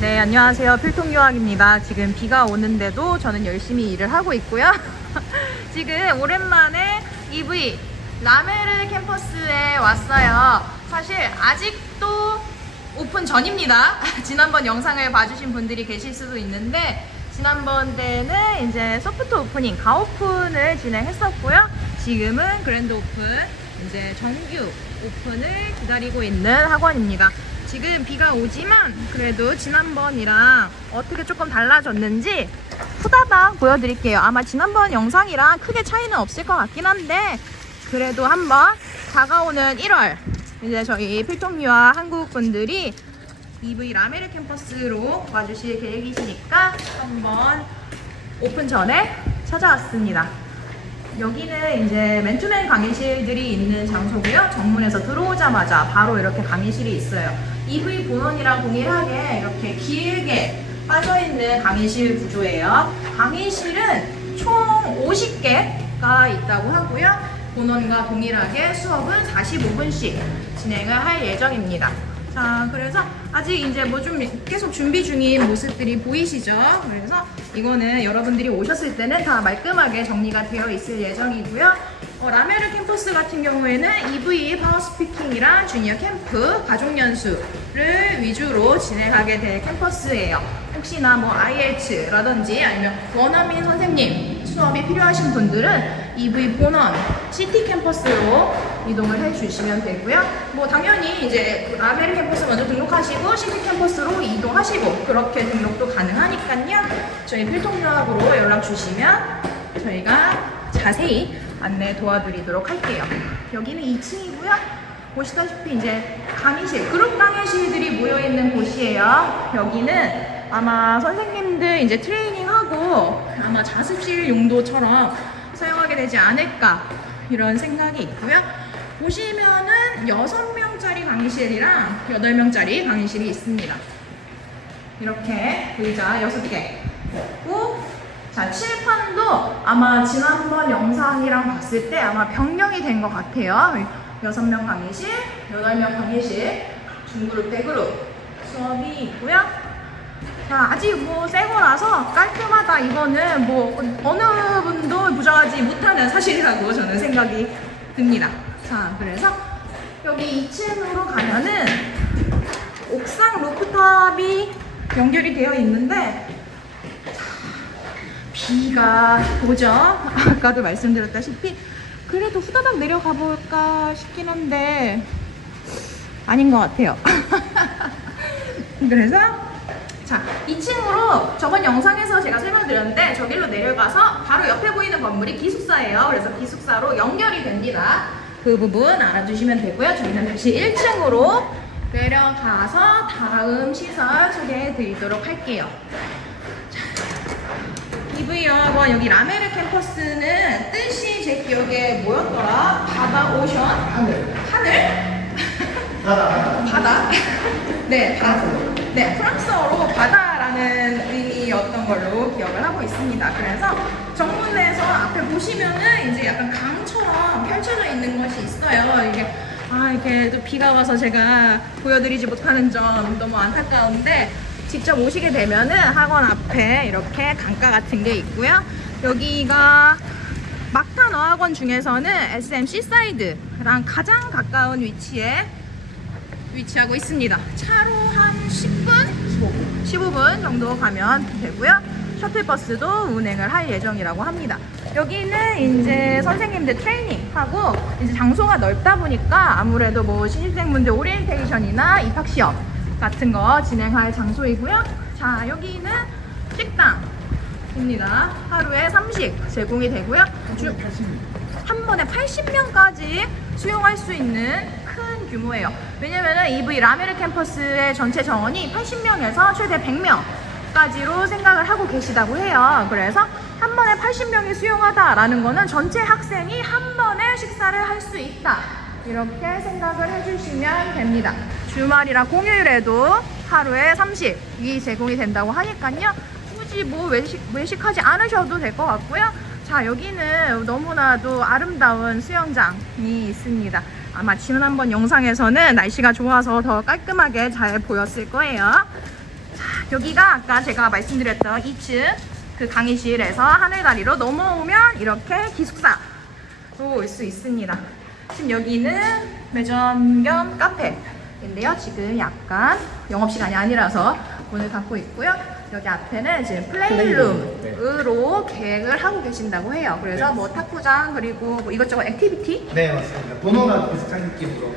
네, 안녕하세요. 필통유학입니다. 지금 비가 오는데도 저는 열심히 일을 하고 있고요. 지금 오랜만에 EV 라메르 캠퍼스에 왔어요. 사실 아직도 오픈 전입니다. 지난번 영상을 봐주신 분들이 계실 수도 있는데 지난번 때는 이제 소프트 오프닝, 가오픈을 진행했었고요. 지금은 그랜드 오픈, 이제 정규 오픈을 기다리고 있는 학원입니다. 지금 비가 오지만 그래도 지난번이랑 어떻게 조금 달라졌는지 후다닥 보여드릴게요. 아마 지난번 영상이랑 크게 차이는 없을 것 같긴 한데 그래도 한번 다가오는 1월 이제 저희 필통유아 한국 분들이 EV 라메르 캠퍼스로 와주실 계획이시니까 한번 오픈 전에 찾아왔습니다. 여기는 이제 맨투맨 강의실들이 있는 장소고요. 정문에서 들어오자마자 바로 이렇게 강의실이 있어요. EV 본원이랑 동일하게 이렇게 길게 빠져있는 강의실 구조예요. 강의실은 총 50개가 있다고 하고요. 본원과 동일하게 수업은 45분씩 진행을 할 예정입니다. 자, 그래서 아직 이제 뭐 좀 계속 준비 중인 모습들이 보이시죠? 그래서 이거는 여러분들이 오셨을 때는 다 말끔하게 정리가 되어 있을 예정이고요. 어, 라메르 캠퍼스 같은 경우에는 EV 파워 스피킹이랑 주니어 캠프, 가족 연수 를 위주로 진행하게 될 캠퍼스예요. 혹시나 뭐 IELTS라든지 아니면 원어민 선생님 수업이 필요하신 분들은 EV 본원 시티 캠퍼스로 이동을 해주시면 되고요. 뭐 당연히 이제 라멜 캠퍼스 먼저 등록하시고 시티 캠퍼스로 이동하시고 그렇게 등록도 가능하니까요. 저희 필통유학으로 연락 주시면 저희가 자세히 안내 도와드리도록 할게요. 여기는 2층이고요. 보시다시피 이제 강의실, 그룹 강의실들이 모여 있는 곳이에요. 여기는 아마 선생님들 이제 트레이닝하고 아마 자습실 용도처럼 사용하게 되지 않을까 이런 생각이 있고요. 보시면은 6명짜리 강의실이랑 8명짜리 강의실이 있습니다. 이렇게 의자 6개 있고 자 칠판도 아마 지난번 영상이랑 봤을 때 아마 변경이 된 것 같아요. 6명 강의실, 8명 강의실, 중그룹, 대그룹 수업이 있고요. 자, 아직 뭐 새거라서 깔끔하다. 이거는 뭐 어느 분도 부정하지 못하는 사실이라고 저는 생각이 듭니다. 자, 그래서 여기 2층으로 가면은 옥상 루프탑이 연결이 되어 있는데 자, 비가 오죠. 아까도 말씀드렸다시피 그래도 후다닥 내려가 볼까 싶긴 한데 아닌 것 같아요. 그래서 자, 2층으로 저번 영상에서 제가 설명드렸는데 저길로 내려가서 바로 옆에 보이는 건물이 기숙사예요. 그래서 기숙사로 연결이 됩니다. 그 부분 알아주시면 되고요. 저희는 다시 1층으로 내려가서 다음 시설 소개해 드리도록 할게요. EV 영화관 여기 라메르 캠퍼스는 뜻이 제 기억에 뭐였더라? 바다, 오션? 하늘. 하늘? 바다. 네, 바다. 네, 프랑스어로 바다라는 의미였던 걸로 기억을 하고 있습니다. 그래서 정문에서 앞에 보시면은 이제 약간 강처럼 펼쳐져 있는 것이 있어요. 이게 아 이렇게 또 비가 와서 제가 보여드리지 못하는 점 너무 안타까운데 직접 오시게 되면은 학원 앞에 이렇게 강가 같은 게 있고요. 여기가 막탄 어학원 중에서는 SMC 사이드랑 가장 가까운 위치에 위치하고 있습니다. 차로 한 10분? 15분 정도 가면 되고요. 셔틀버스도 운행을 할 예정이라고 합니다. 여기는 이제 선생님들 트레이닝하고 이제 장소가 넓다 보니까 아무래도 뭐 신입생분들 오리엔테이션이나 입학시험 같은 거 진행할 장소이고요. 자, 여기는 식당 입니다. 하루에 3식 제공이 되고요. 주- 한 번에 80명까지 수용할 수 있는 큰 규모예요. 왜냐면은 EV 라메르 캠퍼스의 전체 정원이 80명에서 최대 100명까지로 생각을 하고 계시다고 해요. 그래서 한 번에 80명이 수용하다라는 거는 전체 학생이 한 번에 식사를 할 수 있다. 이렇게 생각을 해주시면 됩니다. 주말이랑 공휴일에도 하루에 30이 제공이 된다고 하니까요. 굳이 뭐 외식, 외식하지 않으셔도 될 것 같고요. 자, 여기는 너무나도 아름다운 수영장이 있습니다. 아마 지난번 영상에서는 날씨가 좋아서 더 깔끔하게 잘 보였을 거예요. 자, 여기가 아까 제가 말씀드렸던 2층 그 강의실에서 하늘다리로 넘어오면 이렇게 기숙사로 올 수 있습니다. 지금 여기는 매점 겸 카페인데요. 지금 약간 영업시간이 아니라서 문을 닫고 있고요. 여기 앞에는 지금 플레이룸으로 계획을 하고 계신다고 해요. 그래서 네. 뭐 탁구장 그리고 뭐 이것저것 액티비티 네 맞습니다. 번호가 비슷한 느낌으로.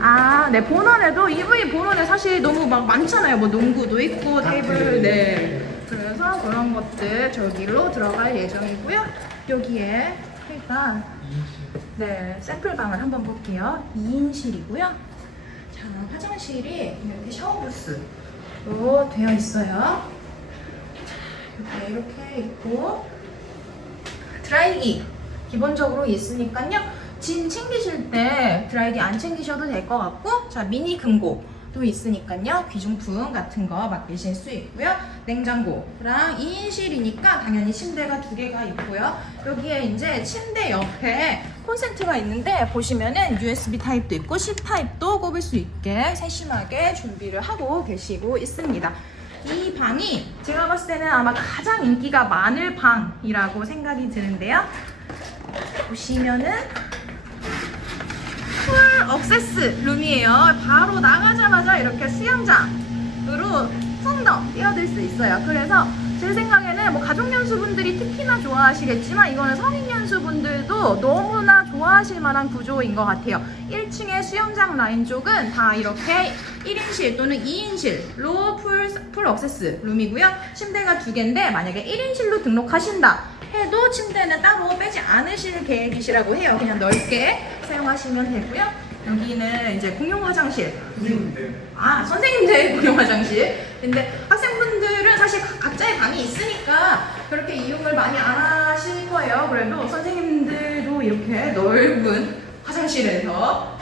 아, 네, 본원에도 EV 본원에 사실 너무 막 많잖아요. 뭐 농구도 있고, 테이블, 네. 그래서 그런 것들 저기로 들어갈 예정이고요. 여기에 일단, 네, 샘플 방을 한번 볼게요. 2인실이고요. 자, 화장실이 이렇게 샤워 부스로 되어 있어요. 자, 이렇게, 이렇게 있고, 드라이기 기본적으로 있으니까요. 진 챙기실 때 드라이기 안 챙기셔도 될 것 같고, 자 미니 금고도 있으니까요. 귀중품 같은 거 맡기실 수 있고요. 냉장고랑 2인실이니까 당연히 침대가 두 개가 있고요. 여기에 이제 침대 옆에 콘센트가 있는데 보시면은 USB 타입도 있고 C 타입도 꼽을 수 있게 세심하게 준비를 하고 계시고 있습니다. 이 방이 제가 봤을 때는 아마 가장 인기가 많을 방이라고 생각이 드는데요. 보시면은 풀 억세스 룸이에요. 바로 나가자마자 이렇게 수영장으로 텅덩 뛰어들 수 있어요. 그래서 제 생각에는 뭐 가족 연수분들이 특히나 좋아하시겠지만 이거는 성인 연수분들도 너무나 좋아하실 만한 구조인 것 같아요. 1층의 수영장 라인 쪽은 다 이렇게 1인실 또는 2인실로 풀, 풀 억세스 룸이고요. 침대가 두 개인데 만약에 1인실로 등록하신다 해도 침대는 따로 빼지 않으실 계획이시라고 해요. 그냥 넓게 사용하시면 되고요. 여기는 이제 공용 화장실. 선생님들. 아, 선생님들 공용 화장실. 근데 학생분들은 사실 각- 각자의 방이 있으니까 그렇게 이용을 많이 안 하실 거예요. 그래도 선생님들도 이렇게 넓은 화장실에서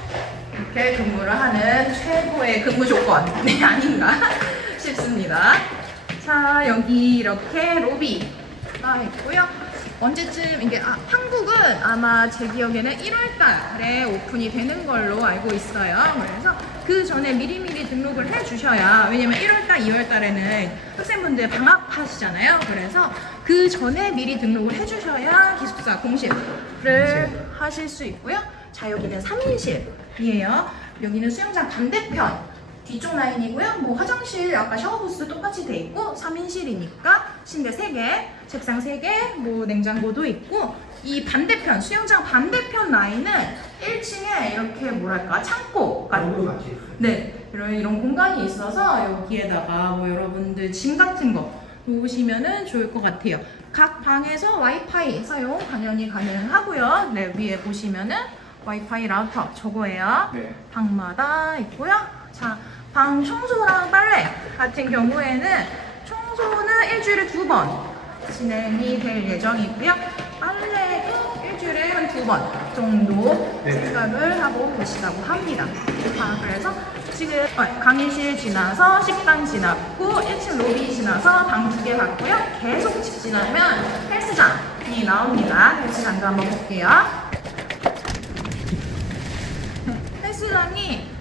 이렇게 근무를 하는 최고의 근무 조건 네, 아닌가 싶습니다. 자, 여기 이렇게 로비가 있고요. 언제쯤 이게 아, 한국은 아마 제 기억에는 1월 달에 오픈이 되는 걸로 알고 있어요. 그래서 그 전에 미리미리 등록을 해 주셔야 왜냐면 1월 달, 2월 달에는 학생분들 방학하시잖아요. 그래서 그 전에 미리 등록을 해 주셔야 기숙사 공실 을 하실 수 있고요. 자, 여기는 3인실이에요. 여기는 수영장 반대편 뒤쪽 라인이고요. 뭐 화장실 아까 샤워부스 똑같이 돼 있고 3인실이니까 침대 3개, 책상 3개, 뭐 냉장고도 있고 이 반대편 수영장 반대편 라인은 1층에 이렇게 뭐랄까 창고 같은. 네, 이런, 이런 공간이 있어서 여기에다가 뭐 여러분들 짐 같은 거 놓으시면은 좋을 것 같아요. 각 방에서 와이파이 사용 당연히 가능하고요. 네, 위에 보시면은 와이파이 라우터 저거예요. 네. 방마다 있고요. 자, 방 청소랑 빨래 같은 경우에는 청소는 일주일에 두 번 진행이 될 예정이고요. 빨래도 일주일에 한 두 번 정도. 생각을 하고 계시다고 합니다. 자, 그래서 지금 어, 강의실 지나서 식당 지났고 1층 로비 지나서 방 두 개 봤고요. 계속 직진하면 헬스장이 나옵니다. 헬스장도 한번 볼게요. 헬스장이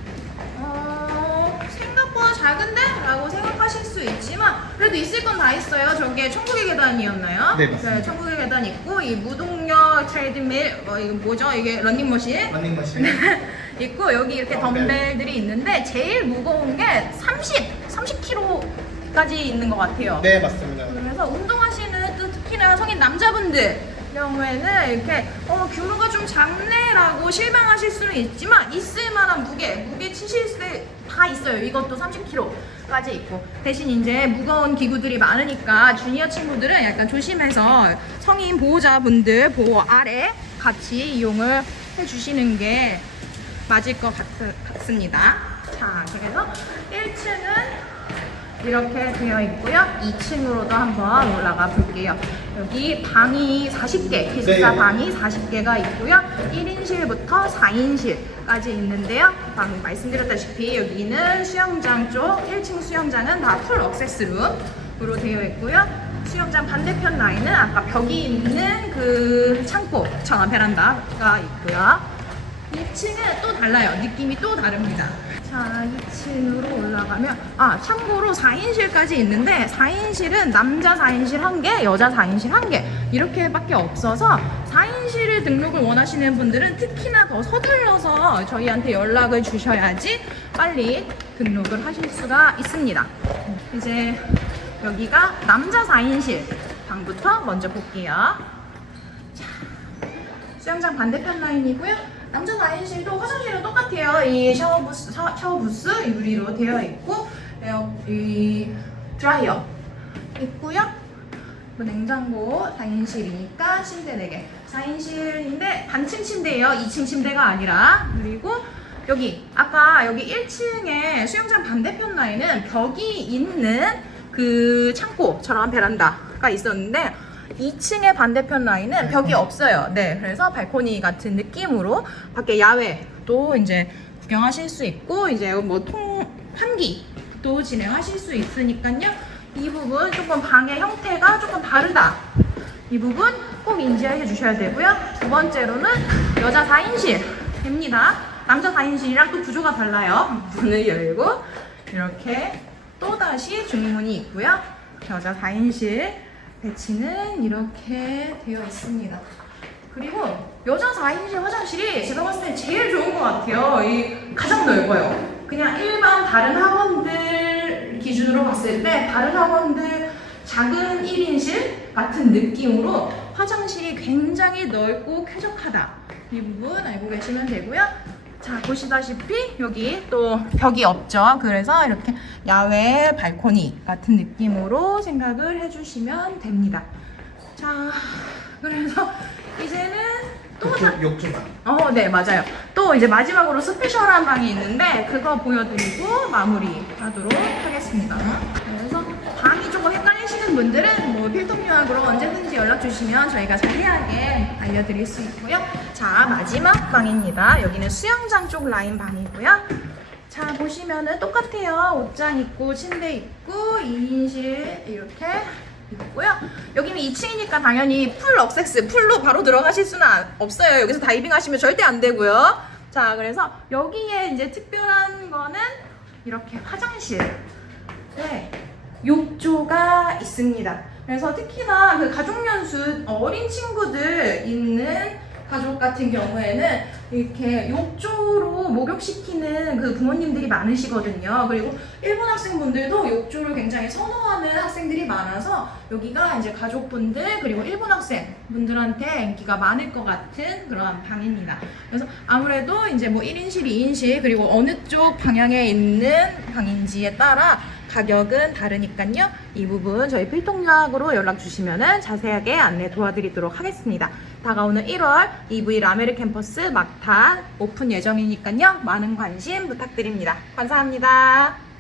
그래도 있을 건 다 있어요. 저게 천국의 계단이었나요? 네, 맞습니다. 천국의 계단 있고 이 무동력 트레드밀 어, 이거 뭐죠? 이게 런닝머신 러닝머신. 있고 여기 이렇게 덤벨. 덤벨들이 있는데 제일 무거운 게 30, 30kg까지 있는 것 같아요. 네 맞습니다. 그래서 운동하시는 또 특히나 성인 남자분들 경우에는 이렇게 어 규모가 좀 작네라고 실망하실 수는 있지만 있을 만한 무게 무게 치실 때 다 있어요. 이것도 30kg까지 있고. 대신 이제 무거운 기구들이 많으니까 주니어 친구들은 약간 조심해서 성인 보호자분들 보호 아래 같이 이용을 해주시는 게 맞을 것 같, 같습니다. 자 그래서 1층은 이렇게 되어 있고요. 2층으로도 한번 올라가 볼게요. 여기 방이 40개, 기숙사 네. 방이 40개가 있고요. 1인실부터 4인실까지 있는데요. 방금 말씀드렸다시피 여기는 수영장 쪽, 1층 수영장은 다 풀 억세스룸으로 되어 있고요. 수영장 반대편 라인은 아까 벽이 있는 그 창고처럼 베란다가 있고요. 2층은 또 달라요. 느낌이 또 다릅니다. 자, 2층으로 올라가면, 아, 참고로 4인실까지 있는데, 4인실은 남자 4인실 1개, 여자 4인실 1개, 이렇게밖에 없어서, 4인실을 등록을 원하시는 분들은 특히나 더 서둘러서 저희한테 연락을 주셔야지 빨리 등록을 하실 수가 있습니다. 이제 여기가 남자 4인실 방부터 먼저 볼게요. 수영장 반대편 라인이고요. 남자 4인실도 화장실은 똑같아요. 이 샤워 부스, 샤- 샤워 부스 유리로 되어 있고, 에어, 이 드라이어 있고요. 그 냉장고 4인실이니까 침대 4개. 4인실인데 단층 침대예요. 2층 침대가 아니라. 그리고 여기 아까 여기 1층에 수영장 반대편 라인은 벽이 있는 그 창고처럼 베란다가 있었는데 2층의 반대편 라인은 벽이 없어요. 네, 그래서 발코니 같은 느낌으로 밖에 야외도 이제 구경하실 수 있고 이제 뭐 통 환기도 진행하실 수 있으니까요. 이 부분 조금 방의 형태가 조금 다르다. 이 부분 꼭 인지해 주셔야 되고요. 두 번째로는 여자 4인실입니다. 남자 4인실이랑 또 구조가 달라요. 문을 열고 이렇게 또다시 중문이 있고요. 여자 4인실 배치는 이렇게 되어 있습니다. 그리고 여자 4인실 화장실이 제가 봤을 때 제일 좋은 것 같아요. 이 가장 넓어요. 그냥 일반 다른 학원들 기준으로 봤을 때 다른 학원들 작은 1인실 같은 느낌으로 화장실이 굉장히 넓고 쾌적하다. 이 부분 알고 계시면 되고요. 자, 보시다시피 여기 또 벽이 없죠. 그래서 이렇게 야외 발코니 같은 느낌으로 생각을 해주시면 됩니다. 자, 그래서 이제는 또 다, 욕조, 욕조방. 어, 네, 맞아요. 또 이제 마지막으로 스페셜한 방이 있는데 그거 보여드리고 마무리 하도록 하겠습니다. 그래서 방이 조금 헷갈리시는 분들은 뭐 필통유학으로 언제든지 연락 주시면 저희가 자세하게 알려드릴 수 있고요. 자, 마지막 방입니다. 여기는 수영장 쪽 라인 방이고요. 자, 보시면은 똑같아요. 옷장 있고 침대 있고 2인실 이렇게 있고요. 여기는 2층이니까 당연히 풀 억세스, 풀로 바로 들어가실 수는 안- 없어요. 여기서 다이빙 하시면 절대 안 되고요. 자, 그래서 여기에 이제 특별한 거는 이렇게 화장실. 네, 욕조가 있습니다. 그래서 특히나 그 가족연수 어린 친구들 있는 가족 같은 경우에는 이렇게 욕조로 목욕시키는 그 부모님들이 많으시거든요. 그리고 일본 학생분들도 욕조를 굉장히 선호하는 학생들이 많아서 여기가 이제 가족분들 그리고 일본 학생분들한테 인기가 많을 것 같은 그런 방입니다. 그래서 아무래도 이제 뭐 1인실, 2인실 그리고 어느 쪽 방향에 있는 방인지에 따라 가격은 다르니까요. 이 부분 저희 필통유학으로 연락 주시면 자세하게 안내 도와드리도록 하겠습니다. 다가오는 1월 EV 라메르 캠퍼스 막타 오픈 예정이니까요. 많은 관심 부탁드립니다. 감사합니다.